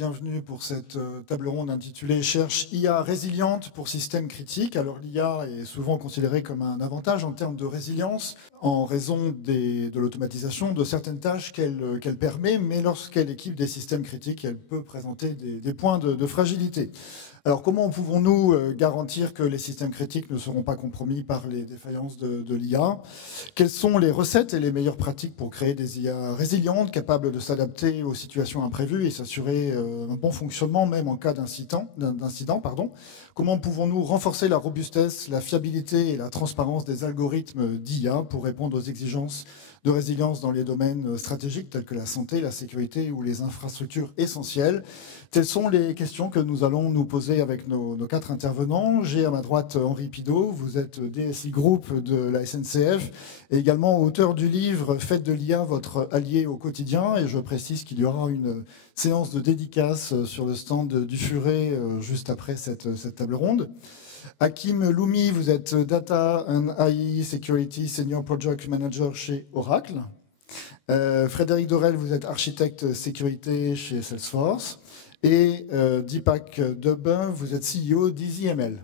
bienvenue pour cette table ronde intitulée « Cherche IA résiliente pour système critique ». Alors l'IA est souvent considérée comme un avantage en termes de résilience en raison de l'automatisation de certaines tâches qu'elle permet, mais lorsqu'elle équipe des systèmes critiques, elle peut présenter des points de fragilité. Alors comment pouvons-nous garantir que les systèmes critiques ne seront pas compromis par les défaillances de l'IA? Quelles sont les recettes et les meilleures pratiques pour créer des IA résilientes, capables de s'adapter aux situations imprévues et s'assurer un bon fonctionnement même en cas d'incident? Comment pouvons-nous renforcer la robustesse, la fiabilité et la transparence des algorithmes d'IA pour répondre aux exigences de résilience dans les domaines stratégiques tels que la santé, la sécurité ou les infrastructures essentielles? Telles sont les questions que nous allons nous poser avec nos 4 intervenants. J'ai à ma droite Henri Pideau, vous êtes DSI Group de la SNCF et également auteur du livre « Faites de l'IA votre allié au quotidien ». Et je précise qu'il y aura une séance de dédicace sur le stand du Furet juste après cette table ronde. Hakim Loumi, vous êtes Data and AI Security Senior Project Manager chez Oracle. Frédéric Dorel, vous êtes architecte sécurité chez Salesforce. Et Deepak Dubin, vous êtes CEO d'EasyML.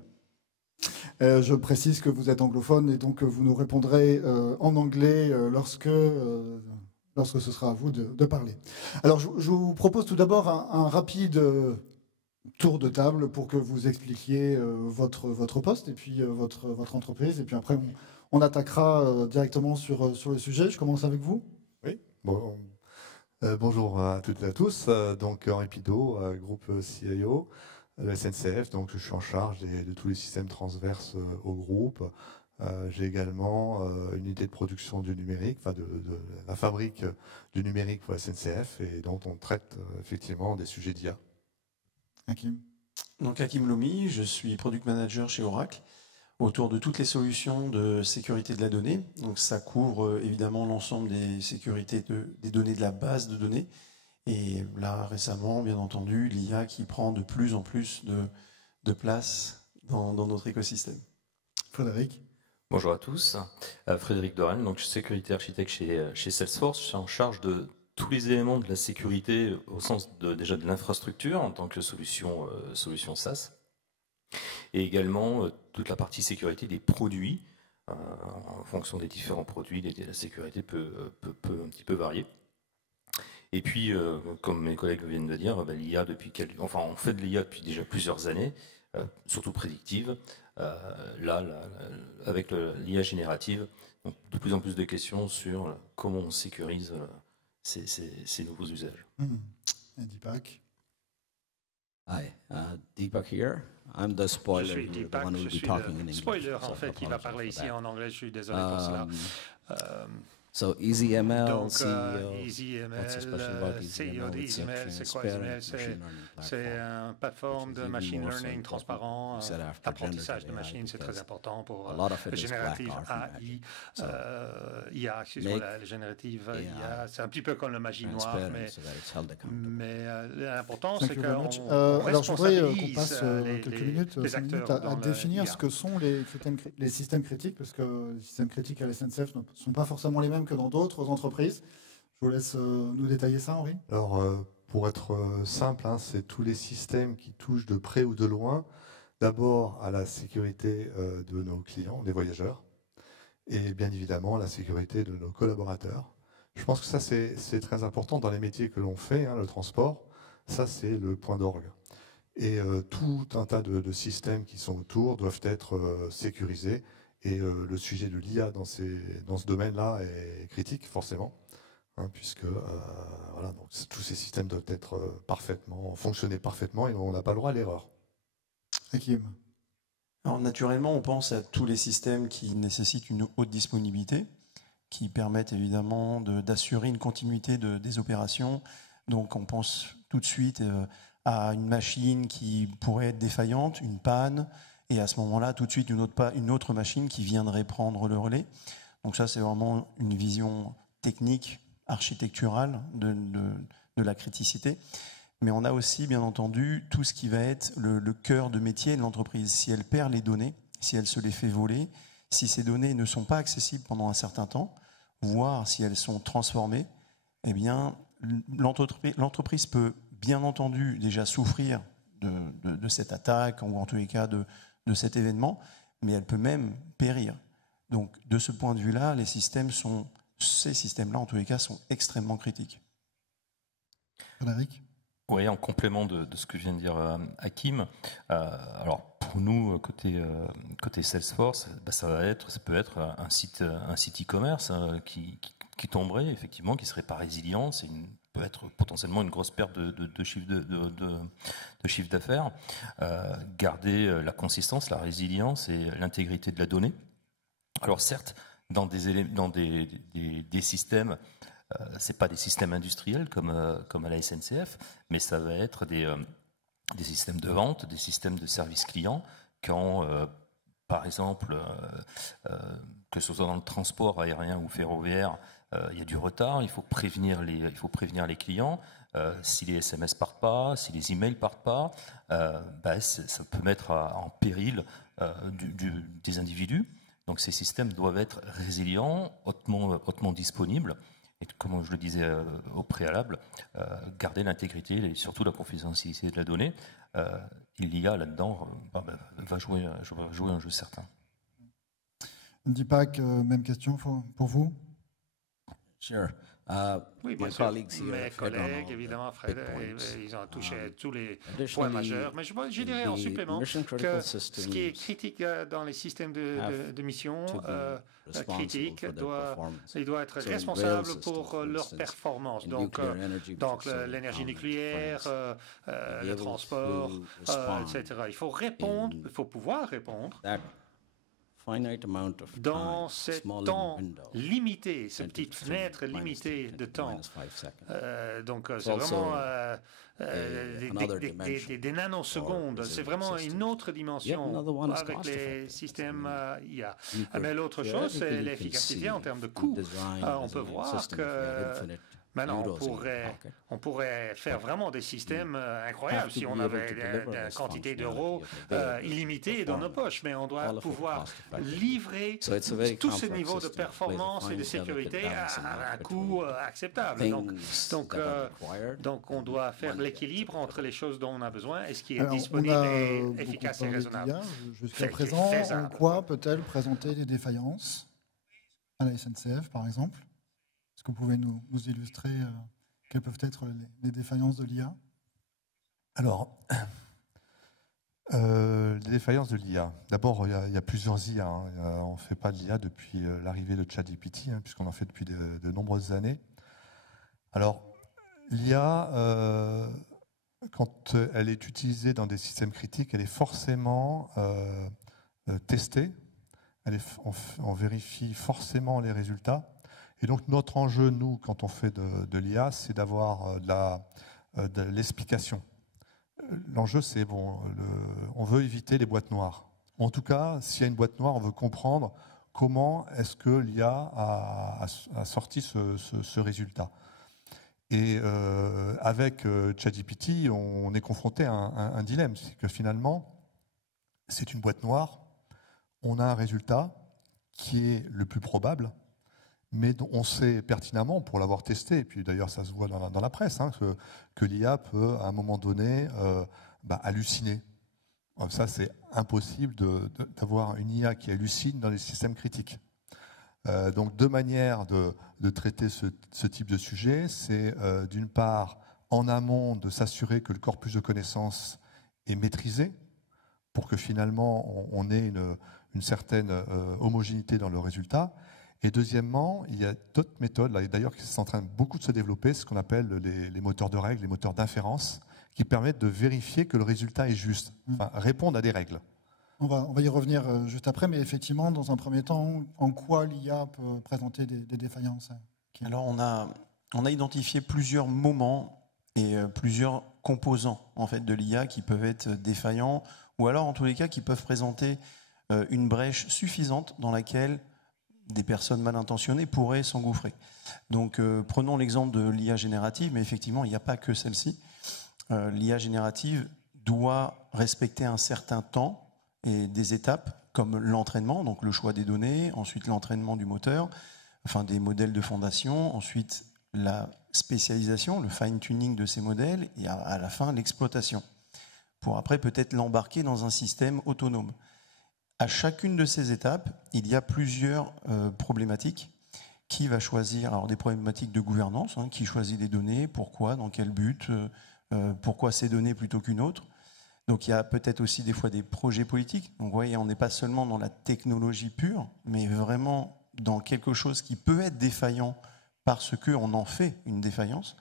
Je précise que vous êtes anglophone et donc vous nous répondrez en anglais lorsque ce sera à vous de parler. Alors je vous propose tout d'abord un rapide tour de table pour que vous expliquiez votre poste et puis votre entreprise. Et puis après, on attaquera directement sur le sujet. Je commence avec vous. Oui, bon, bonjour à toutes et à tous. Donc Henri Pideau, groupe CIO de la SNCF. Donc je suis en charge de tous les systèmes transverses au groupe. J'ai également une unité de production du numérique, enfin de la fabrique du numérique pour la SNCF et dont on traite effectivement des sujets d'IA. Hakim. Donc Hakim Loumi, je suis Product Manager chez Oracle autour de toutes les solutions de sécurité de la donnée. Donc ça couvre évidemment l'ensemble des sécurités des données de la base de données. Et là récemment, bien entendu, l'IA qui prend de plus en plus de place dans notre écosystème. Frédéric. Bonjour à tous. Frédéric Dorel, donc sécurité architecte chez Salesforce. Je suis en charge de tous les éléments de la sécurité au sens déjà de l'infrastructure en tant que solution SaaS et également toute la partie sécurité des produits en fonction des différents produits. La sécurité peut un petit peu varier. Et puis, comme mes collègues viennent de dire, l'IA on fait de l'IA depuis déjà plusieurs années, surtout prédictive. Avec l'IA générative, donc de plus en plus de questions sur comment on sécurise ces nouveaux usages. Deepak. Hi, Deepak here. I'm the spoiler. Je suis Deepak, je suis le spoiler en fait qui va parler ici en anglais. Je suis désolé pour cela. So EasyML, Donc, CEO, EasyML, CEO d'EasyML, c'est quoi EasyML? C'est une plateforme de machine learning transparent. L'apprentissage de machines, c'est très important pour le générative AI. IA, excusez-moi, le générative IA, c'est un petit peu comme le magie noire, mais l'important, c'est qu'on alors, je voudrais qu'on passe quelques minutes à définir ce que sont les systèmes critiques, parce que les systèmes critiques à la SNCF ne sont pas forcément les mêmes que dans d'autres entreprises. Je vous laisse nous détailler ça, Henri. Alors, pour être simple, c'est tous les systèmes qui touchent de près ou de loin, d'abord à la sécurité de nos clients, des voyageurs, et bien évidemment la sécurité de nos collaborateurs. Je pense que ça, c'est très important dans les métiers que l'on fait, le transport. Ça, c'est le point d'orgue. Et tout un tas de systèmes qui sont autour doivent être sécurisés. Et le sujet de l'IA dans ce domaine-là est critique, forcément, puisque voilà, donc, tous ces systèmes doivent être fonctionner parfaitement et on n'a pas le droit à l'erreur. Hakim. Alors, naturellement, on pense à tous les systèmes qui nécessitent une haute disponibilité, qui permettent évidemment d'assurer une continuité des opérations. Donc, on pense tout de suite à une machine qui pourrait être défaillante, une panne, et à ce moment-là, tout de suite, une autre machine qui viendrait prendre le relais. Donc ça, c'est vraiment une vision technique, architecturale de la criticité. Mais on a aussi, bien entendu, tout ce qui va être le cœur de métier de l'entreprise. Si elle perd les données, si elle se les fait voler, si ces données ne sont pas accessibles pendant un certain temps, voire si elles sont transformées, eh bien, l'entreprise peut bien entendu déjà souffrir de cette attaque, ou en tous les cas de cet événement, mais elle peut même périr. Donc de ce point de vue-là, ces systèmes-là, en tous les cas, sont extrêmement critiques. Frédéric ? Oui, en complément de ce que vient de dire Hakim, alors pour nous, côté Salesforce, ça peut être un site e-commerce qui tomberait, effectivement, qui serait pas résilient, peut être potentiellement une grosse perte de chiffre d'affaires. Garder la consistance, la résilience et l'intégrité de la donnée. Alors certes, dans des systèmes, c'est pas des systèmes industriels comme à la SNCF, mais ça va être des systèmes de vente, des systèmes de service client, quand par exemple, que ce soit dans le transport aérien ou ferroviaire, il y a du retard, il faut prévenir les clients. Si les SMS partent pas, si les emails partent pas, ça peut mettre en péril des individus. Donc ces systèmes doivent être résilients, hautement disponibles, et comme je le disais au préalable, garder l'intégrité et surtout la confidentialité de la donnée. Il y a là-dedans, va jouer un jeu certain. Deepak, même question pour vous? Sure. Oui, bien sûr. Mes collègues, évidemment, Fred, ils ont touché tous les points majeurs. Mais je dirais en supplément que ce qui est critique dans les systèmes de mission critiques, il doit être responsable pour leur performance. Donc l'énergie nucléaire, le transport, etc. Il faut répondre, il faut pouvoir répondre dans ce temps limité, cette petite fenêtre limitée de temps. Donc c'est vraiment des nanosecondes. C'est vraiment une autre dimension avec les systèmes IA. Mais l'autre chose, c'est l'efficacité en termes de coût. On peut voir que maintenant, on pourrait faire vraiment des systèmes incroyables si on avait une quantité d'euros illimitée dans nos poches, mais on doit pouvoir livrer tous ces niveaux de performance et de sécurité à un coût acceptable. Donc on doit faire l'équilibre entre les choses dont on a besoin et ce qui est disponible et efficace et raisonnable. Jusqu'à présent, en quoi peut-elle présenter des défaillances à la SNCF, par exemple? Est-ce que vous pouvez nous illustrer quelles peuvent être les défaillances de l'IA? Alors, les défaillances de l'IA. D'abord, il y a plusieurs IA. On ne fait pas de l'IA depuis l'arrivée de ChatGPT, puisqu'on en fait depuis de nombreuses années. Alors, l'IA, quand elle est utilisée dans des systèmes critiques, elle est forcément testée. On vérifie forcément les résultats. Et donc notre enjeu, nous, quand on fait de l'IA, c'est d'avoir de l'explication. L'enjeu, c'est on veut éviter les boîtes noires. En tout cas, s'il y a une boîte noire, on veut comprendre comment est-ce que l'IA a sorti ce résultat. Et avec ChatGPT, on est confronté à un dilemme, c'est que finalement, c'est une boîte noire, on a un résultat qui est le plus probable, mais on sait pertinemment, pour l'avoir testé, et puis d'ailleurs ça se voit dans la presse, que l'IA peut à un moment donné halluciner. Ça, c'est impossible d'avoir une IA qui hallucine dans les systèmes critiques. Donc deux manières de traiter ce type de sujet, c'est d'une part, en amont, de s'assurer que le corpus de connaissances est maîtrisé, pour que finalement on ait une certaine homogénéité dans le résultat. Et deuxièmement, il y a d'autres méthodes, là, d'ailleurs qui sont en train beaucoup de se développer, ce qu'on appelle les moteurs de règles, les moteurs d'inférence, qui permettent de vérifier que le résultat est juste, répondre à des règles. On va y revenir juste après, mais effectivement, dans un premier temps, en quoi l'IA peut présenter des défaillances? Alors on a identifié plusieurs moments et plusieurs composants en fait de l'IA qui peuvent être défaillants, ou alors en tous les cas qui peuvent présenter une brèche suffisante dans laquelle des personnes mal intentionnées pourraient s'engouffrer. Donc prenons l'exemple de l'IA générative, mais effectivement il n'y a pas que celle-ci. L'IA générative doit respecter un certain temps et des étapes comme l'entraînement, donc le choix des données, ensuite l'entraînement du moteur, enfin des modèles de fondation, ensuite la spécialisation, le fine-tuning de ces modèles et à la fin l'exploitation, pour après peut-être l'embarquer dans un système autonome. À chacune de ces étapes, il y a plusieurs problématiques. Qui va choisir, alors des problématiques de gouvernance, qui choisit les données, pourquoi, dans quel but, pourquoi ces données plutôt qu'une autre. Donc il y a peut-être aussi des fois des projets politiques. Donc vous voyez, on n'est pas seulement dans la technologie pure, mais vraiment dans quelque chose qui peut être défaillant parce qu'on en fait une défaillance.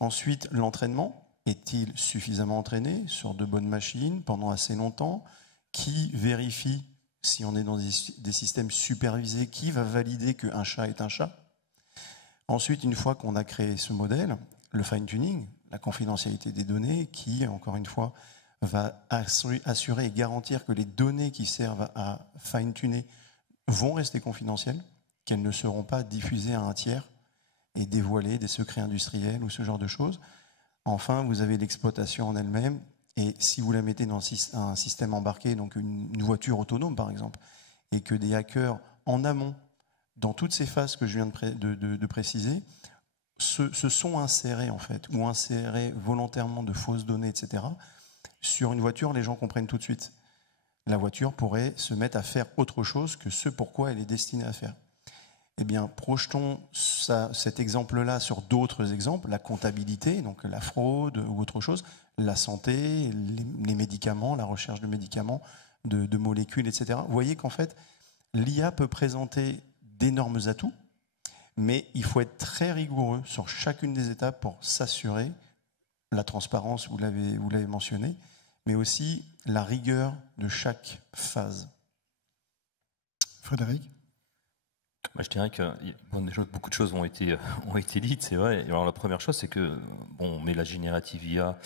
Ensuite, l'entraînement. Est-il suffisamment entraîné sur de bonnes machines pendant assez longtemps? Qui vérifie si on est dans des systèmes supervisés? Qui va valider qu'un chat est un chat? Ensuite, une fois qu'on a créé ce modèle, le fine-tuning, la confidentialité des données, qui, encore une fois, va assurer et garantir que les données qui servent à fine-tuner vont rester confidentielles, qu'elles ne seront pas diffusées à un tiers et dévoiler des secrets industriels ou ce genre de choses. Enfin, vous avez l'exploitation en elle-même. Et si vous la mettez dans un système embarqué, donc une voiture autonome par exemple, et que des hackers en amont, dans toutes ces phases que je viens de préciser, se sont insérés en fait, ou insérés volontairement de fausses données, etc. Sur une voiture, les gens comprennent tout de suite. La voiture pourrait se mettre à faire autre chose que ce pourquoi elle est destinée à faire. Eh bien, projetons cet exemple-là sur d'autres exemples, la comptabilité, donc la fraude ou autre chose, la santé, les médicaments, la recherche de médicaments, de molécules, etc. Vous voyez qu'en fait, l'IA peut présenter d'énormes atouts, mais il faut être très rigoureux sur chacune des étapes pour s'assurer la transparence, vous l'avez mentionné, mais aussi la rigueur de chaque phase. Frédéric ? Je dirais que beaucoup de choses ont été dites, c'est vrai. Alors la première chose, c'est que on met la générative IA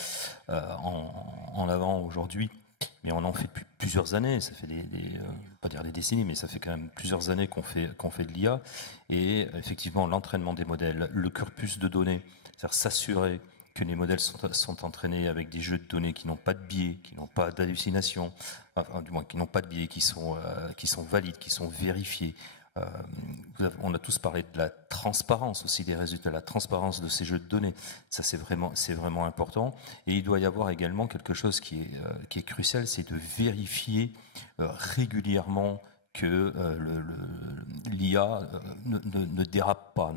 en avant aujourd'hui, mais on en fait depuis plusieurs années. Ça fait pas dire des décennies, mais ça fait quand même plusieurs années qu'on fait de l'IA. Et effectivement, l'entraînement des modèles, le corpus de données, c'est-à-dire s'assurer que les modèles sont entraînés avec des jeux de données qui n'ont pas de biais, qui n'ont pas d'hallucination, enfin, du moins qui n'ont pas de biais, qui sont valides, qui sont vérifiés. On a tous parlé de la transparence aussi des résultats, la transparence de ces jeux de données. Ça, c'est vraiment important. Et il doit y avoir également quelque chose qui est crucial, c'est de vérifier régulièrement que l'IA ne dérape pas,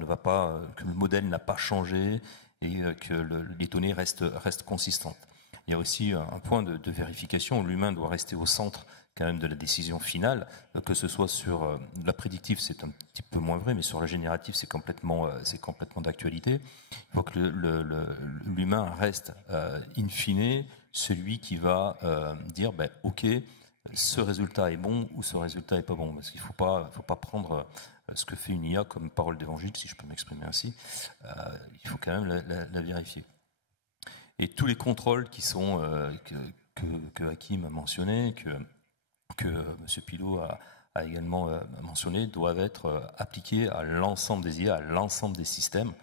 que le modèle n'a pas changé et que les données restent consistantes. Il y a aussi un point de vérification où l'humain doit rester au centre quand même de la décision finale, que ce soit sur la prédictive, c'est un petit peu moins vrai, mais sur la générative, c'est complètement d'actualité. Il faut que l'humain reste, in fine, celui qui va dire, ok, ce résultat est bon ou ce résultat est pas bon, parce qu'il faut pas prendre ce que fait une IA comme parole d'évangile, si je peux m'exprimer ainsi. Il faut quand même la vérifier. Et tous les contrôles qui sont que Hakim a mentionné, que M. Pilot a également mentionné, doivent être appliqués à l'ensemble des IA, à l'ensemble des systèmes.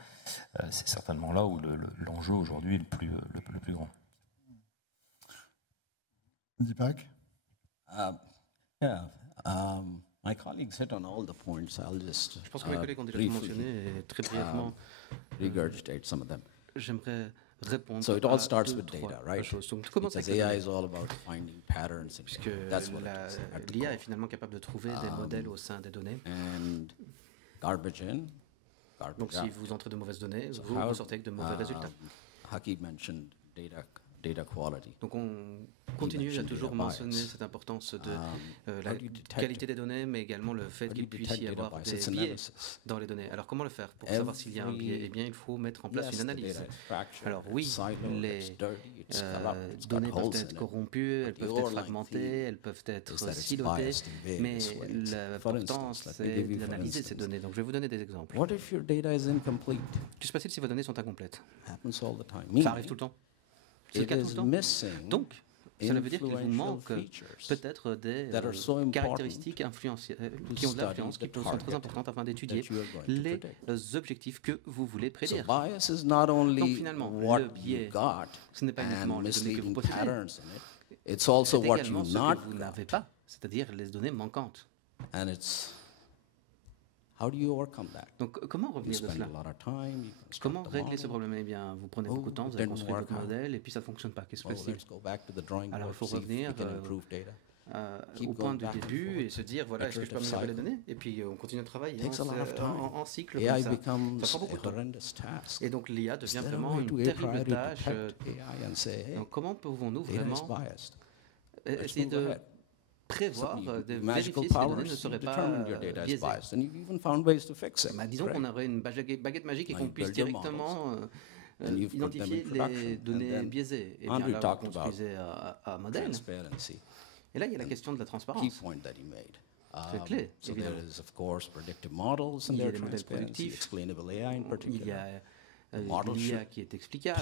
C'est certainement là où l'enjeu aujourd'hui est le plus grand. Deepak? My colleagues hit on all the points. I'll just Je pense que mes collègues ont déjà mentionné très brièvement. Regurgitate some of them. J'aimerais répondre. So it all starts with data, right? Donc, comment Because AI is all about finding patterns. Puisque that's what it is. l'IA est finalement capable de trouver des modèles au sein des données. And garbage in, garbage Donc, si vous entrez de mauvaises données, vous sortez avec de mauvais résultats. Hakim mentioned data quality. Donc on continue à toujours mentionner cette importance de la qualité des données, mais également le fait qu'il puisse y avoir des biais dans les données. Alors comment le faire pour savoir s'il y a un biais? Eh bien, il faut mettre en place une analyse. Alors oui, les données peuvent être corrompues, elles peuvent être fragmentées, elles peuvent être silotées, mais l'important c'est d'analyser ces données. Donc je vais vous donner des exemples. What if your data is incomplete? Que se passe-t-il si vos données sont incomplètes? Happens all the time. Ça arrive tout le temps. C'est le cas tout le temps. Donc, cela veut dire qu'il vous manque peut-être des caractéristiques qui ont de l'influence, qui sont très importantes afin d'étudier les objectifs que vous voulez prédire. Donc finalement, le biais, ce n'est pas uniquement les données que vous possédez, c'est également ce que vous n'avez pas, c'est-à-dire les données manquantes. Donc, comment revenir de cela? Comment régler ce problème? Eh bien, vous prenez beaucoup de temps, vous allez construire votre modèle, et puis ça ne fonctionne pas. Qu'est-ce que c'est? Alors, il faut revenir au point de début et se dire, voilà, est-ce que je peux améliorer les données? Et puis, on continue de travailler en cycle comme ça. Ça prend beaucoup de temps. Et donc, l'IA devient vraiment une terrible tâche. Donc, comment pouvons-nous vraiment essayer de prévoir, de vérifier si les données ne seraient pas biaisées? Disons qu'on aurait une baguette magique et qu'on puisse directement identifier les données biaisées. Et bien là, vous construisez un modèle. Et là, il y a la question de la transparence. C'est clé, évidemment. Il y a des modèles prédictifs, il y a l'IA qui est explicable.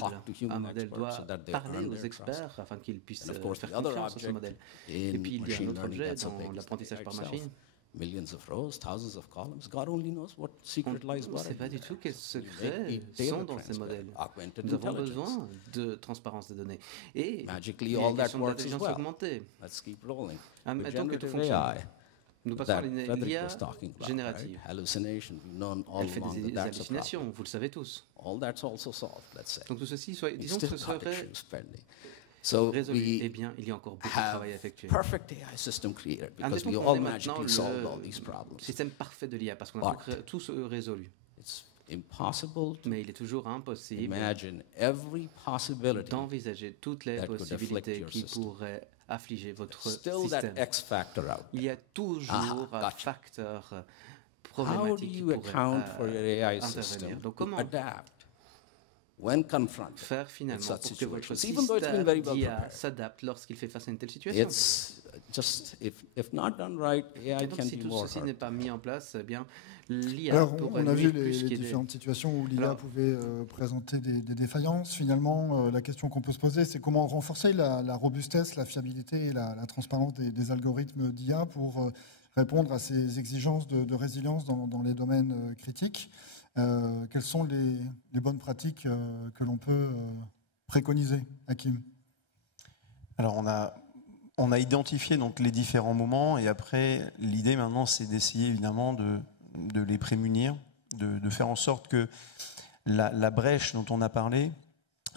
Un modèle doit parler aux experts afin qu'ils puissent faire confiance à ce modèle. Et puis, il y a un autre objet dans l'apprentissage par machine. On ne sait pas du tout quels secrets sont dans ces modèles. Nous avons besoin de transparence des données. Et il y a une question d'intelligence augmentée. Admettons que tout fonctionne. Nous passons à l'IA générative. Elle fait des hallucinations, vous le savez tous. Donc tout ceci, disons que ce serait résolu. Eh bien, il y a encore beaucoup de travail à effectuer. Admettons qu'on ait maintenant le système parfait de l'IA, parce qu'on a tout résolu. Mais il est toujours impossible d'envisager toutes les possibilités qui pourraient affliger votre système. Il y a toujours un facteur problématique qui pourrait intervenir. Donc comment faire finalement pour que votre système d'IA s'adapte lorsqu'il fait face à une telle situation? Et donc si tout ceci n'est pas mis en place, eh bien l'IA pourrait on a vu les différentes situations où l'IA pouvait présenter des défaillances. Finalement, la question qu'on peut se poser, c'est comment renforcer la robustesse, la fiabilité et la transparence des algorithmes d'IA pour répondre à ces exigences de résilience dans les domaines critiques. Quelles sont les bonnes pratiques que l'on peut préconiser, Hakim? Alors, on a identifié donc les différents moments, et après, l'idée maintenant, c'est d'essayer évidemment de les prémunir, de faire en sorte que la brèche dont on a parlé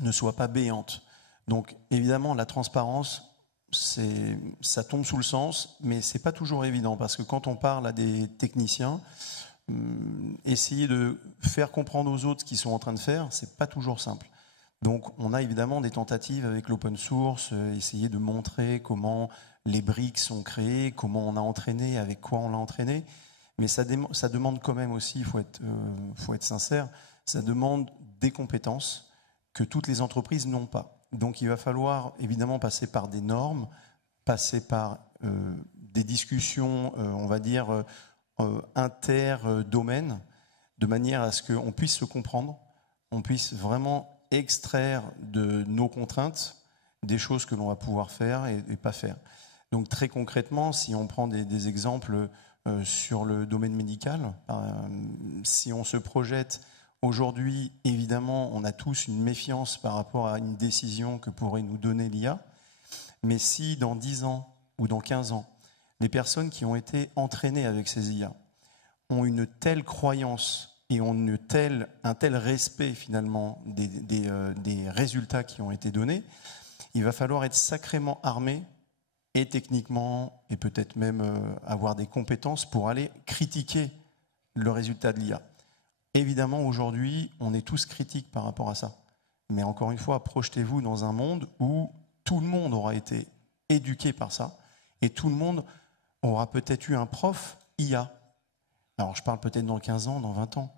ne soit pas béante. Donc, évidemment, la transparence, ça tombe sous le sens, mais c'est pas toujours évident, parce que quand on parle à des techniciens, essayer de faire comprendre aux autres ce qu'ils sont en train de faire, c'est pas toujours simple. Donc on a évidemment des tentatives avec l'open source, essayer de montrer comment les briques sont créées, comment on a entraîné, avec quoi on l'a entraîné, mais ça demande quand même aussi, il faut être sincère, ça demande des compétences que toutes les entreprises n'ont pas. Donc il va falloir évidemment passer par des normes, passer par des discussions, on va dire, inter-domaine, de manière à ce qu'on puisse se comprendre, on puisse vraiment extraire de nos contraintes des choses que l'on va pouvoir faire et pas faire. Donc très concrètement, si on prend des exemples sur le domaine médical, si on se projette aujourd'hui, évidemment, on a tous une méfiance par rapport à une décision que pourrait nous donner l'IA, mais si dans 10 ans ou dans 15 ans, les personnes qui ont été entraînées avec ces IA ont une telle croyance et ont un tel respect finalement des résultats qui ont été donnés, il va falloir être sacrément armé et techniquement et peut-être même avoir des compétences pour aller critiquer le résultat de l'IA. Évidemment, aujourd'hui, on est tous critiques par rapport à ça. Mais encore une fois, projetez-vous dans un monde où tout le monde aura été éduqué par ça et tout le monde aura peut-être eu un prof IA. Alors je parle peut-être dans 15 ans, dans 20 ans.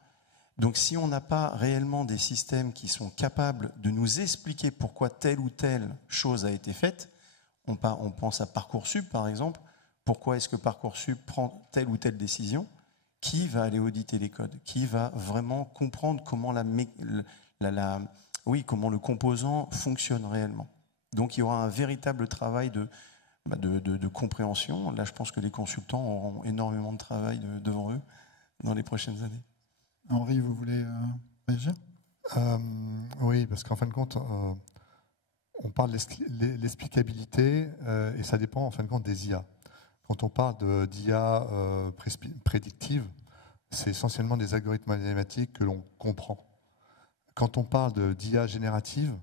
Donc si on n'a pas réellement des systèmes qui sont capables de nous expliquer pourquoi telle ou telle chose a été faite, on pense à Parcoursup par exemple, pourquoi est-ce que Parcoursup prend telle ou telle décision, qui va aller auditer les codes, qui va vraiment comprendre comment comment le composant fonctionne réellement. Donc il y aura un véritable travail de compréhension. Là, je pense que les consultants auront énormément de travail devant eux dans les prochaines années. Henri, vous voulez réagir? Oui, parce qu'en fin de compte, on parle de l'explicabilité et ça dépend en fin de compte des IA. Quand on parle d'IA prédictive, c'est essentiellement des algorithmes mathématiques que l'on comprend. Quand on parle d'IA générative,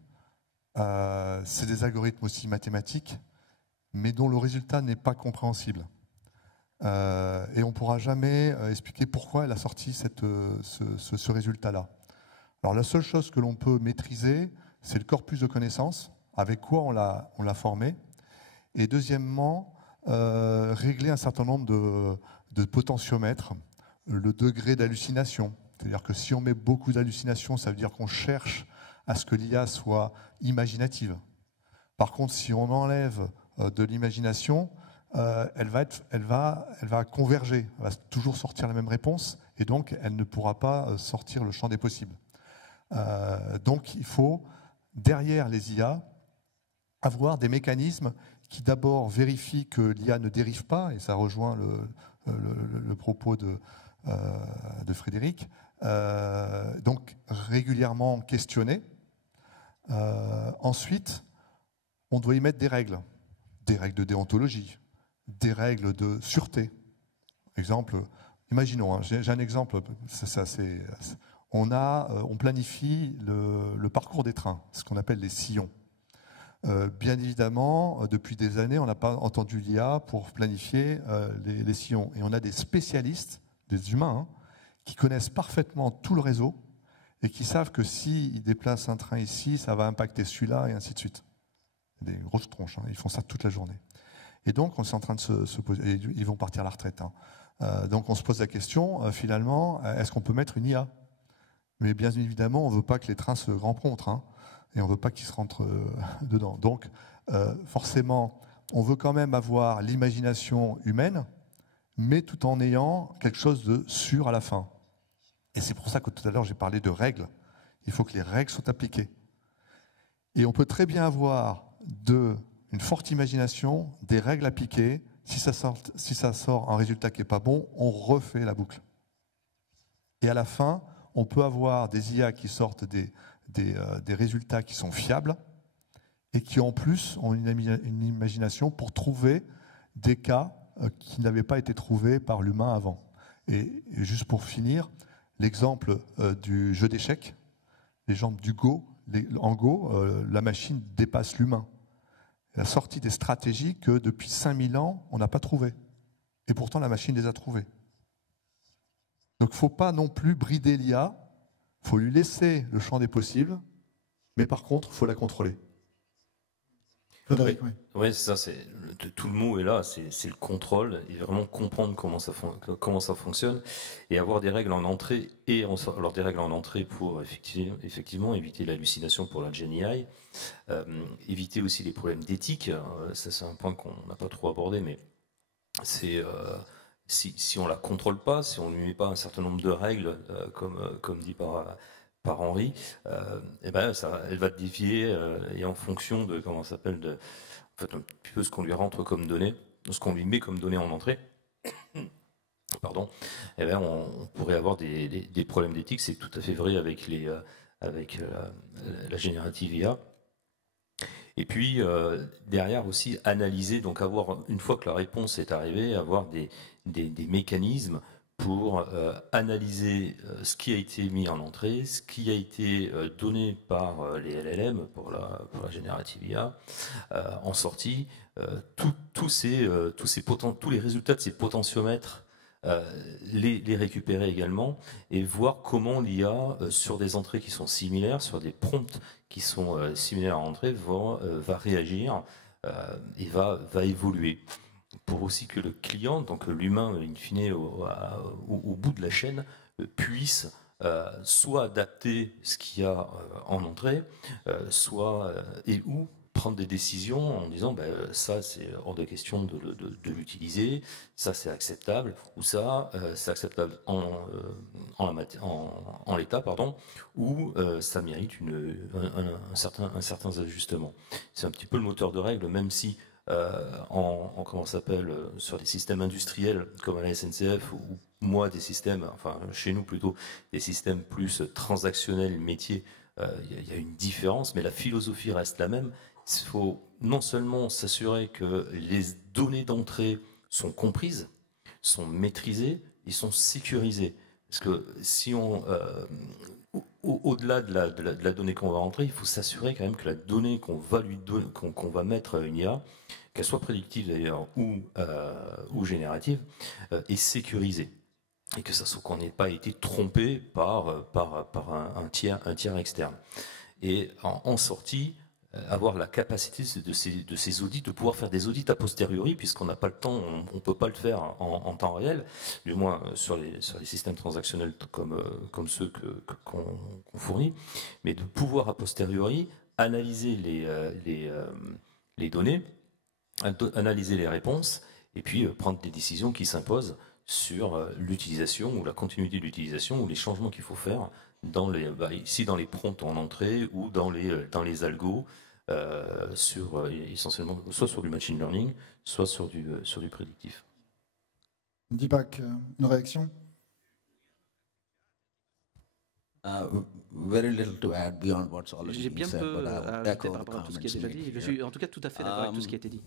c'est des algorithmes aussi mathématiques, mais dont le résultat n'est pas compréhensible. Et on ne pourra jamais expliquer pourquoi elle a sorti ce résultat-là. Alors la seule chose que l'on peut maîtriser, c'est le corpus de connaissances, avec quoi on l'a formé. Et deuxièmement, régler un certain nombre de potentiomètres, le degré d'hallucination. C'est-à-dire que si on met beaucoup d'hallucination, ça veut dire qu'on cherche à ce que l'IA soit imaginative. Par contre, si on enlève de l'imagination, elle va converger, elle va toujours sortir la même réponse, et donc elle ne pourra pas sortir le champ des possibles. Donc il faut, derrière les IA, avoir des mécanismes qui d'abord vérifient que l'IA ne dérive pas, et ça rejoint le propos de Frédéric, donc régulièrement questionner. Ensuite, on doit y mettre des règles de déontologie, des règles de sûreté. Exemple, imaginons, hein, j'ai un exemple, on planifie le parcours des trains, ce qu'on appelle les sillons. Bien évidemment, depuis des années, on n'a pas entendu l'IA pour planifier les sillons. Et on a des spécialistes, des humains, hein, qui connaissent parfaitement tout le réseau et qui savent que s'ils déplacent un train ici, ça va impacter celui-là et ainsi de suite. Des grosses tronches, hein, ils font ça toute la journée. Et donc, on est en train de se poser, et ils vont partir à la retraite. Hein. Donc, on se pose la question, finalement, est-ce qu'on peut mettre une IA? Mais bien évidemment, on ne veut pas que les trains se rencontrent, hein, et on ne veut pas qu'ils se rentrent dedans. Donc, forcément, on veut quand même avoir l'imagination humaine, mais tout en ayant quelque chose de sûr à la fin. Et c'est pour ça que tout à l'heure, j'ai parlé de règles. Il faut que les règles soient appliquées. Et on peut très bien avoir une forte imagination, des règles appliquées. Si ça sort un résultat qui n'est pas bon, on refait la boucle. Et à la fin, on peut avoir des IA qui sortent des résultats qui sont fiables et qui en plus ont une imagination pour trouver des cas qui n'avaient pas été trouvés par l'humain avant. Et juste pour finir, l'exemple du jeu d'échecs, l'exemple du Go. En Go, la machine dépasse l'humain. Elle a sorti des stratégies que depuis 5000 ans, on n'a pas trouvées. Et pourtant, la machine les a trouvées. Donc, il ne faut pas non plus brider l'IA. Il faut lui laisser le champ des possibles. Mais par contre, il faut la contrôler. Frédéric, oui. Oui, c'est ça. Tout le mot est là. C'est le contrôle et vraiment comprendre comment ça fonctionne et avoir des règles en entrée alors des règles en entrée pour effectivement éviter l'hallucination pour la Gen AI, éviter aussi les problèmes d'éthique. Ça, c'est un point qu'on n'a pas trop abordé, mais c'est si on la contrôle pas, si on lui met pas un certain nombre de règles, comme dit par Henri, et ben elle va dévier et en fonction de comment ça s'appelle, en fait, un petit peu ce qu'on lui rentre comme données, ce qu'on lui met comme données en entrée. Pardon. Et ben on pourrait avoir des problèmes d'éthique. C'est tout à fait vrai avec la générative IA. Et puis derrière aussi analyser, donc avoir, une fois que la réponse est arrivée, avoir des mécanismes pour analyser ce qui a été mis en entrée, ce qui a été donné par les LLM pour la générative IA, en sortie, tous les résultats de ces potentiomètres, les récupérer également et voir comment l'IA, sur des entrées qui sont similaires, sur des prompts qui sont similaires à entrée, va réagir et va évoluer. Pour aussi que le client, donc l'humain, in fine, au bout de la chaîne, puisse soit adapter ce qu'il y a en entrée, soit ou prendre des décisions en disant ça c'est hors de question de l'utiliser, ça c'est acceptable, ou ça c'est acceptable en l'état, pardon, ou ça mérite un certain ajustement. C'est un petit peu le moteur de règle, même si comment ça s'appelle, sur des systèmes industriels comme à la SNCF ou moi des systèmes, enfin chez nous plutôt des systèmes plus transactionnels, métiers, il y a une différence, mais la philosophie reste la même. Il faut non seulement s'assurer que les données d'entrée sont comprises, sont maîtrisées et sont sécurisées. Parce que si on, au-delà de la donnée qu'on va rentrer, il faut s'assurer quand même que la donnée qu'on va mettre à une IA, qu'elle soit prédictive d'ailleurs ou générative, est sécurisée. Et que ça soit qu'on n'ait pas été trompé par un tiers externe. Et en sortie, avoir la capacité de ces audits, de pouvoir faire des audits a posteriori, puisqu'on n'a pas le temps, on ne peut pas le faire en temps réel, du moins sur les systèmes transactionnels comme ceux qu'on fournit, mais de pouvoir a posteriori analyser les données, analyser les réponses, et puis prendre des décisions qui s'imposent sur l'utilisation ou la continuité de l'utilisation ou les changements qu'il faut faire ici dans les prompts en entrée ou dans les algos essentiellement soit sur du machine learning, soit sur du prédictif. Deepak, une réaction? Very little to add beyond what's already J'ai bien been said, peu but à I'll ajouter echo par the rapport à tout ce qui est comments déjà dit. made Je suis here. en tout cas tout à fait d'accord avec tout ce qui a été dit.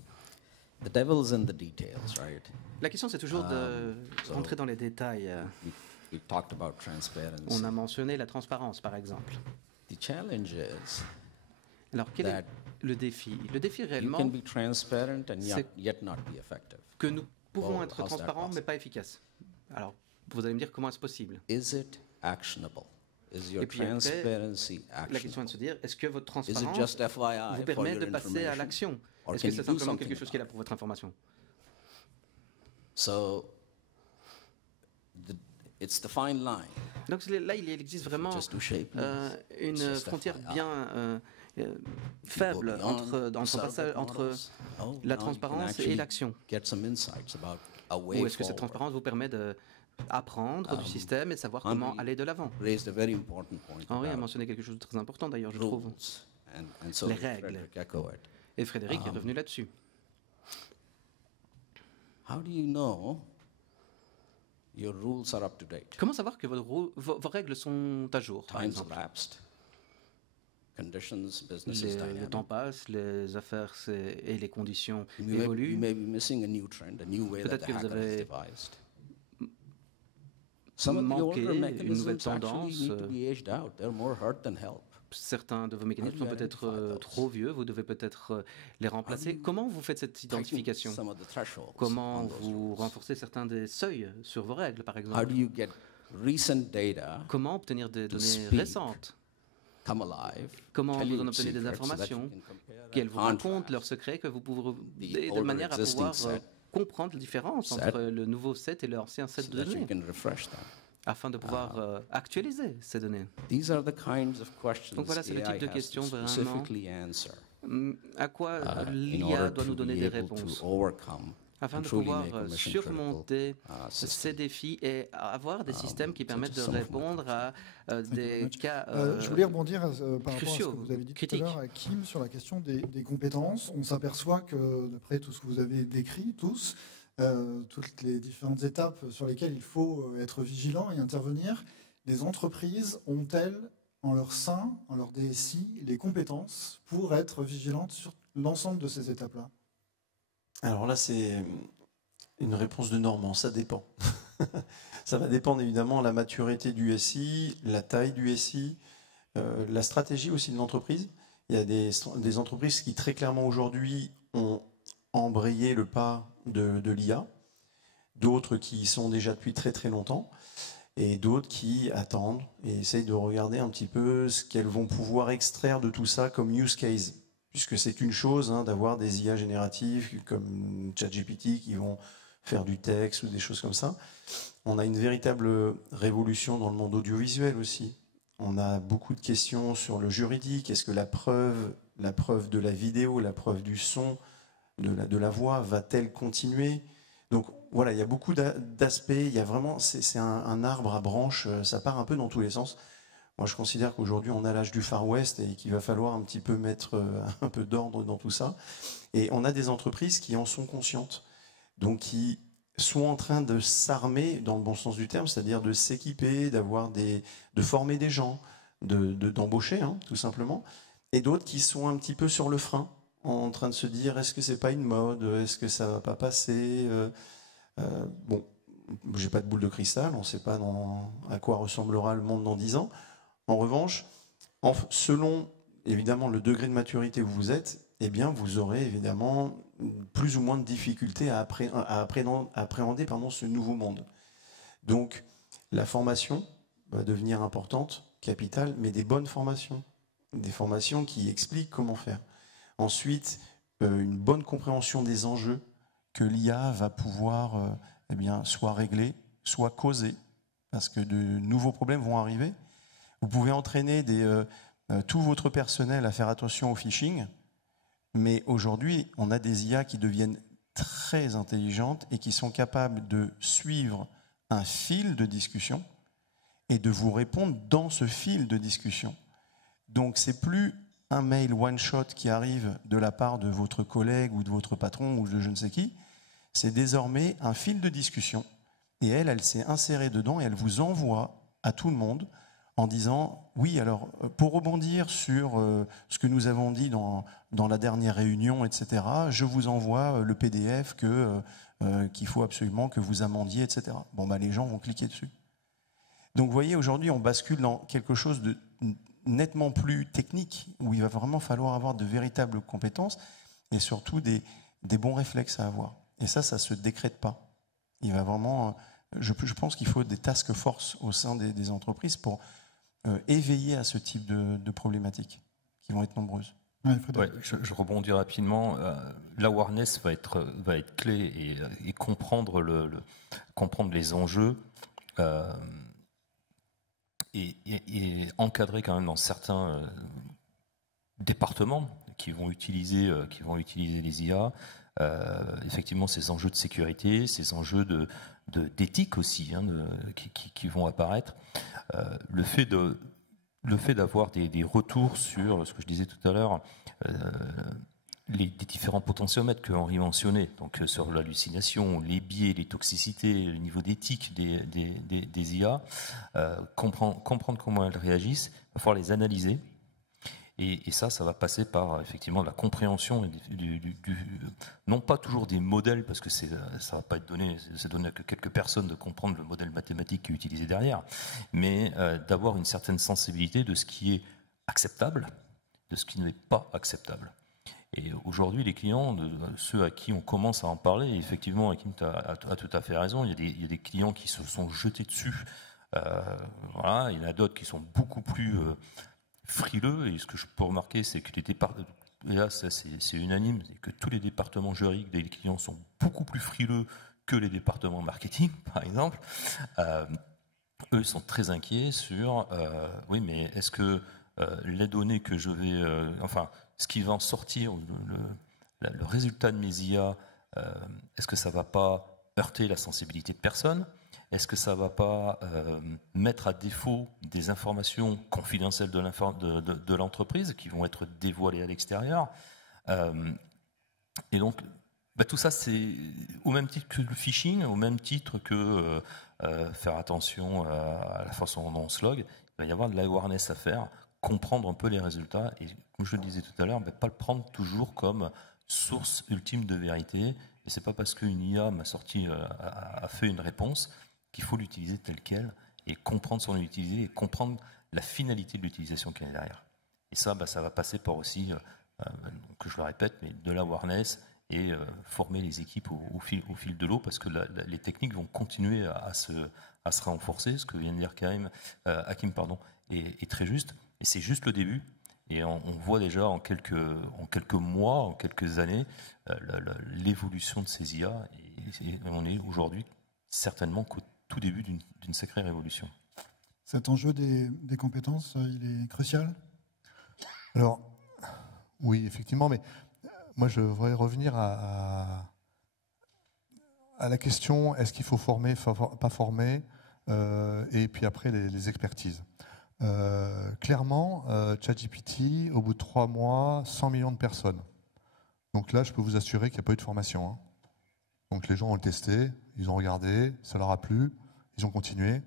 The devil's in the details, right? La question, c'est toujours de rentrer dans les détails. We talked about transparency. On a mentionné la transparence, par exemple. The challenge is Alors, quel est le défi? Le défi réellement, you can be transparent and yet not be effective. Que nous pouvons être transparents, mais pas efficaces. Alors, vous allez me dire comment est-ce possible? Is it actionable? Is your transparency actionable? La question est de se dire, est-ce que votre transparence vous permet de passer à l'action? Est-ce que c'est simplement quelque chose qui est là pour votre information? So, it's the fine line. Donc là, il existe vraiment une frontière bien faible entre la transparence et l'action. Ou est-ce que cette transparence vous permet d'apprendre du système et de savoir comment aller de l'avant? Henri a mentionné quelque chose de très important d'ailleurs, je trouve. Les règles. Et Frédéric est revenu là-dessus. Comment savoir que vos règles sont à jour, par exemple? Le temps passe, les affaires et les conditions évoluent. Peut-être que vous avez manqué une nouvelle tendance. Certains de vos mécanismes sont peut-être trop vieux, vous devez peut-être les remplacer. Comment vous faites cette identification? Comment vous renforcez certains des seuils sur vos règles, par exemple? Comment obtenir des données récentes? Comment vous en obtenez des informations, qu'elles vous racontent leurs secrets, que vous pouvez, de manière à pouvoir comprendre la différence entre le nouveau set et l'ancien set de données, afin de pouvoir actualiser ces données. Donc voilà, c'est le type de questions vraiment à quoi l'IA doit nous donner des réponses, afin de pouvoir surmonter ces défis et avoir des systèmes qui permettent de répondre à des cas je voulais rebondir par rapport à ce que vous avez dit tout à l'heure à Kim sur la question des compétences. On s'aperçoit que, d'après tout ce que vous avez décrit, toutes les différentes étapes sur lesquelles il faut être vigilant et intervenir, les entreprises ont-elles en leur sein, en leur DSI, les compétences pour être vigilantes sur l'ensemble de ces étapes-là? Alors là, c'est une réponse de Normand, ça dépend. Ça va dépendre évidemment de la maturité du SI, la taille du SI, la stratégie aussi de l'entreprise. Il y a des entreprises qui très clairement aujourd'hui ont embrayé le pas de l'IA, d'autres qui y sont déjà depuis très très longtemps, et d'autres qui attendent et essayent de regarder un petit peu ce qu'elles vont pouvoir extraire de tout ça comme use case. Puisque c'est une chose d'avoir des IA génératives comme ChatGPT qui vont faire du texte ou des choses comme ça. On a une véritable révolution dans le monde audiovisuel aussi. On a beaucoup de questions sur le juridique. Est-ce que la preuve de la vidéo, la preuve du son, de la voix, va-t-elle continuer? Donc voilà, il y a beaucoup d'aspects. Il y a vraiment, c'est un arbre à branches. Ça part un peu dans tous les sens. Moi, je considère qu'aujourd'hui, on a l'âge du Far West et qu'il va falloir un petit peu mettre un peu d'ordre dans tout ça. Et on a des entreprises qui en sont conscientes, donc qui sont en train de s'armer dans le bon sens du terme, c'est-à-dire de s'équiper, de former des gens, d'embaucher, tout simplement. Et d'autres qui sont un petit peu sur le frein, en train de se dire, est-ce que c'est pas une mode? Est-ce que ça va pas passer? Bon. j'ai pas de boule de cristal, on ne sait pas à quoi ressemblera le monde dans 10 ans. En revanche, selon évidemment le degré de maturité où vous êtes, eh bien, vous aurez évidemment plus ou moins de difficultés à appréhender ce nouveau monde. Donc, la formation va devenir importante, capitale, mais des bonnes formations. Des formations qui expliquent comment faire. Ensuite, une bonne compréhension des enjeux que l'IA va pouvoir soit régler, soit causer, parce que de nouveaux problèmes vont arriver. Vous pouvez entraîner tout votre personnel à faire attention au phishing, mais aujourd'hui, on a des IA qui deviennent très intelligentes et qui sont capables de suivre un fil de discussion et de vous répondre dans ce fil de discussion. Donc, c'est plus un mail one-shot qui arrive de la part de votre collègue ou de votre patron ou de je ne sais qui. C'est désormais un fil de discussion. Et elle s'est insérée dedans et elle vous envoie à tout le monde en disant « Oui, alors, pour rebondir sur ce que nous avons dit dans la dernière réunion, etc., je vous envoie le PDF qu'il faut absolument que vous amendiez, etc. » Bon, les gens vont cliquer dessus. Donc, vous voyez, aujourd'hui, on bascule dans quelque chose de nettement plus technique, où il va vraiment falloir avoir de véritables compétences et surtout des bons réflexes à avoir. Et ça se décrète pas. Il va vraiment, je pense qu'il faut des task force au sein des entreprises pour éveiller à ce type de problématiques qui vont être nombreuses. Ouais, je rebondis rapidement. L'awareness va être clé et comprendre les enjeux. Et encadrer quand même dans certains départements qui vont utiliser les IA, effectivement ces enjeux de sécurité, ces enjeux d'éthique aussi qui vont apparaître. Le fait d'avoir des retours sur ce que je disais tout à l'heure, des différents potentiomètres que Henri mentionnait, donc sur l'hallucination, les biais, les toxicités, le niveau d'éthique des IA, comprendre comment elles réagissent, il va falloir les analyser. Et ça va passer par effectivement la compréhension, non pas toujours des modèles, parce que ça va pas être donné, c'est donné à que quelques personnes de comprendre le modèle mathématique qui est utilisé derrière, mais d'avoir une certaine sensibilité de ce qui est acceptable, de ce qui n'est pas acceptable. Et aujourd'hui, les clients, ceux à qui on commence à en parler, effectivement, Hakim a tout à fait raison, il y a des clients qui se sont jetés dessus. Voilà, il y en a d'autres qui sont beaucoup plus frileux. Et ce que je peux remarquer, c'est que les départements, et là, c'est unanime, c'est que tous les départements juridiques des clients sont beaucoup plus frileux que les départements marketing, par exemple. Eux sont très inquiets sur, oui, mais est-ce que les données que je vais, ce qui va en sortir, le résultat de mes IA, est-ce que ça ne va pas heurter la sensibilité de personne? Est-ce que ça ne va pas mettre à défaut des informations confidentielles de l'entreprise qui vont être dévoilées à l'extérieur? Et donc, tout ça, c'est au même titre que le phishing, au même titre que faire attention à la façon dont on se log. Il va y avoir de l'awareness à faire, comprendre un peu les résultats et, comme je le disais tout à l'heure, pas le prendre toujours comme source ultime de vérité. Et c'est pas parce qu'une IA a fait une réponse qu'il faut l'utiliser telle qu'elle et comprendre son utilité et comprendre la finalité de l'utilisation qu'il y a derrière. Et ça, ça va passer par aussi, que je le répète, mais de l'awareness et former les équipes au fil de l'eau, parce que les techniques vont continuer à se renforcer. Ce que vient de dire Hakim est très juste. Et c'est juste le début. Et on voit déjà en quelques mois, en quelques années, l'évolution de ces IA. Et on est aujourd'hui certainement qu'au tout début d'une sacrée révolution. Cet enjeu des compétences, il est crucial? Alors, oui, effectivement, mais moi je voudrais revenir à la question, est-ce qu'il faut former, pas former, et puis après les expertises. Clairement, ChatGPT, au bout de 3 mois, 100 millions de personnes. Donc là, je peux vous assurer qu'il n'y a pas eu de formation. Hein. Donc les gens ont le testé, ils ont regardé, ça leur a plu, ils ont continué.